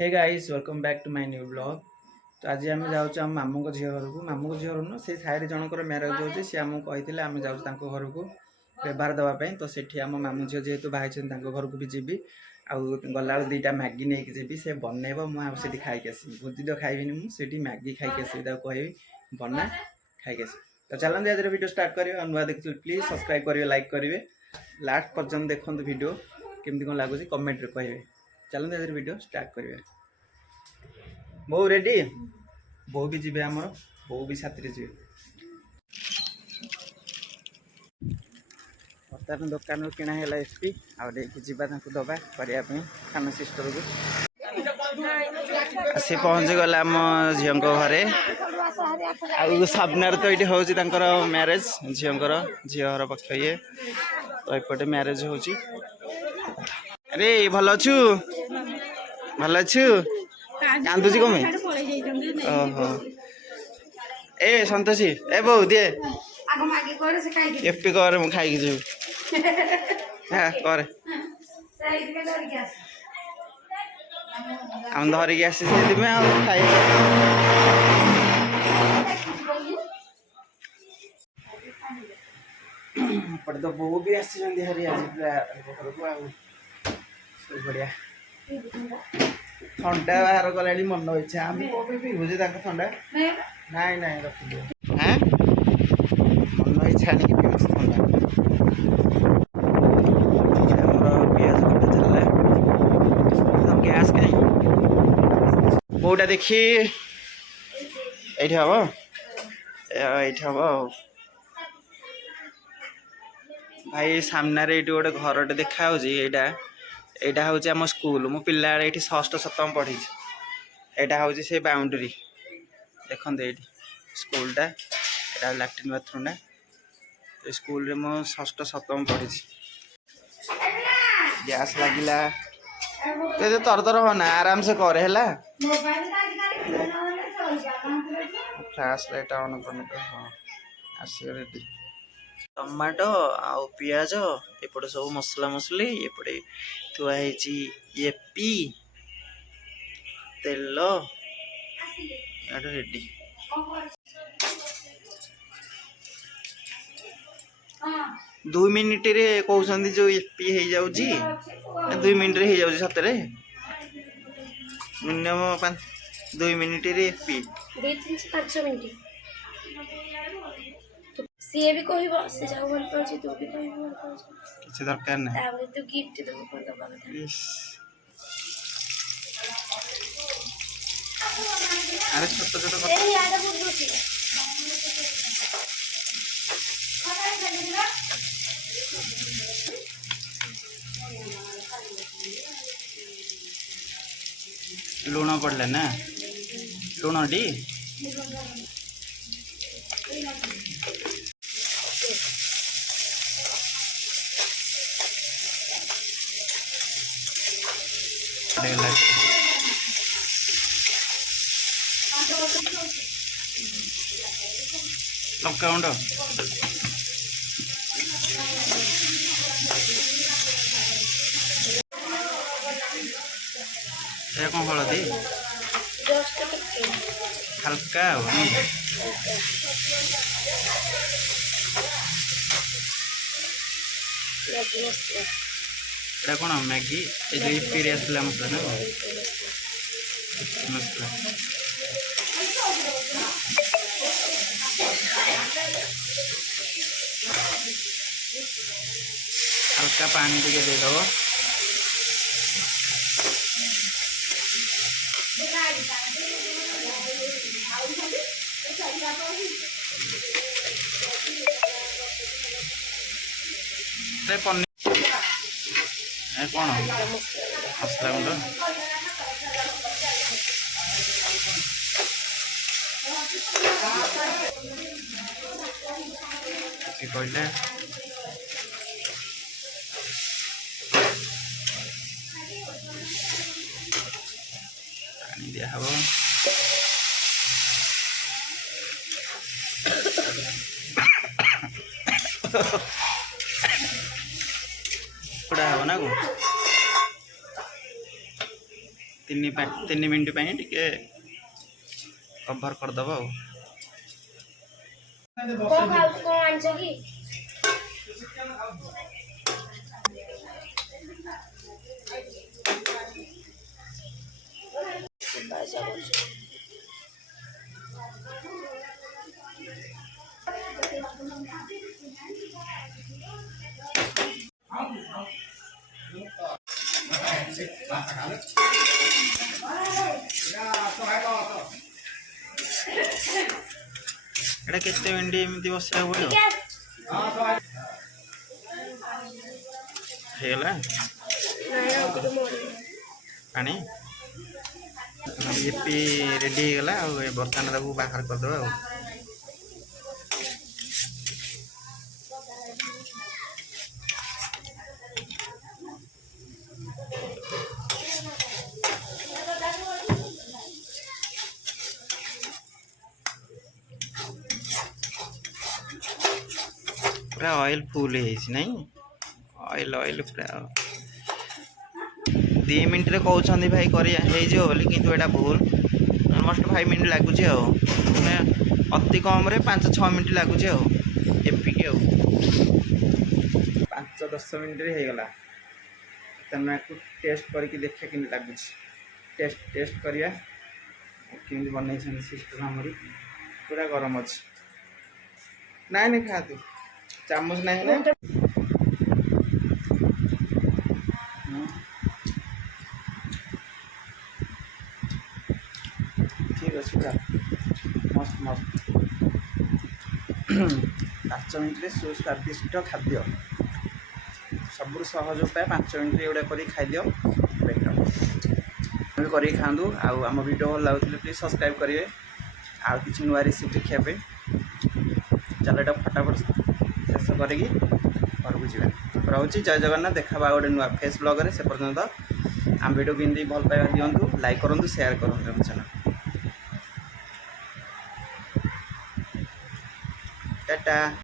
Hey guys welcome back to my new blog. तो आज आम जाऊँ आम मामू को झील घर को मामू को झील घर से साइड जनकर मैरेज होची सी आमको कहते आम जाऊँ घर को व्यवहार देवाई तो सेठी आम मामू झील जेहतु बाहर घर को भी जीवी आउ गला दुईटा मैगी नहीं जी से बनइब मुझे खाई आसमी भोजी तो खाइबी मुझे मैगी खाई आसमी कह बना खाई आस तो चलते आज वीडियो स्टार्ट करेंगे नुआ देखिए प्लीज सब्सक्राइब करेंगे लाइक करेंगे लास्ट पर्यटन देखो वीडियो केमती कौन लगुच कमेंट कहे चलते आज वीडियो स्टार्ट करेंगे। बो रेडी बो भी जी आम बो भी साथी जी बर्तमान दुकान किणा है एसपी आवा दबा करने खाना सिस्टर को सी पहुँची गला आम झील घरे सामने तो ये हूँ मैरेज झीर पक्ष ये तो एपटे मैरेज हो अरे भल अच्छु भल अच्छु कांदुची कमे ओहो ए सतोषी ए बो दिए एफपी कर मु खाई जी हाँ कर हम धरिकी आसी खाई पटे तो बो भी आसी हरी आज घर को बढ़िया थंडा बाहर कला मन इच्छा आम पीबुजे थंडा नाई नाई रखी हाँ मन इच्छा नहीं पीबुचे थंडा पिज कटा चलला एकदम गैस कहीं कोटा देखी ये हम ये हम भाई सामने ये गोटे घर देखा यहाँ हूँ आम स्कूल मो पिला ये षष्ठ सप्तम पढ़ी यहाँ हूँ से बाउंड्री देखते ये स्कूलटा यहाँ लैट्रिन बाथरूमटा स्कूल मो षष्ठ सप्तम पढ़ी गैस लगिला तो तर तर होना आराम से करे है फ्लैश लाइट ऑन करने हाँ आसी रेडी टमाटो आउ पियाज एपटे सब मसला मसली एपटे थुआई एपी तेल रेडी 2 मिनिट रे कहते जो एपी हो जाऊँगी 2 मिनिट रे हो जाऊँ सतरे मिनिमम 2 मिनिट रे एपी 2-5 मिनिट सीए भी कहबो से जाऊ भल पाउची तू भी कहबो भल पाउची किछ दरकार ना ताबे तू गिफ्ट देबो कोन दबा କଥା अरे छोट छोट ए यार बहुत बहुत लुण पड़ले ना लुण डी लंका गुंड कौन हलदी हल्का कौन मैगी ये जो आसला मसला ना मसला हल्का पानी टे देदब पनीर कौन मसला गुंड कहले पानी दिया हम पड़ा हो ना को तीन मिनट टे कभर करदब आ कौन खाऊ कौन आंच की बाजा बोल एटा केते मिनट एमती बसरा पड़ो हेला पानी एपी रेडी होगा बर्तमान बाहर करदे पूरा ऑयल फुल नहीं ऑयल ऑयल पूरा 2 मिनट रे कहते भाई करो बोली किंतु एटा भूल ऑलमोस्ट 5 मिनट लगुच अति कम 5-6 मिनट लगुच एपिक 5-10 मिनट रे होगला तेना टेस्ट करके देखा कि लगुच टेस्ट करिया कि बन सिस्टम आमरी पूरा गरम अच्छे ना नहीं खा तू चामच नहीं ना ठीक अच्छे पूरा मस्त मस्त 5 मिनट सुस्वादिष्ट खाद्य सब सहज उपाय 5 मिनट एगुड़ा कर खाइदियो बेटर कर खातु आम वीडियो भल लगुले प्लीज सब्सक्राइब करेंगे आ कि नुआ रेसिपी देखापी चलो ये फटाफट शेष कर घर को जी रोचे जय जगन्नाथ देखा गोटे नुआ फेस ब्लॉग से पर्यटन आम वीडियो को इमती भल पाइबा दिंतु लाइक करूँ शेयर करूँ चैनल टाटा।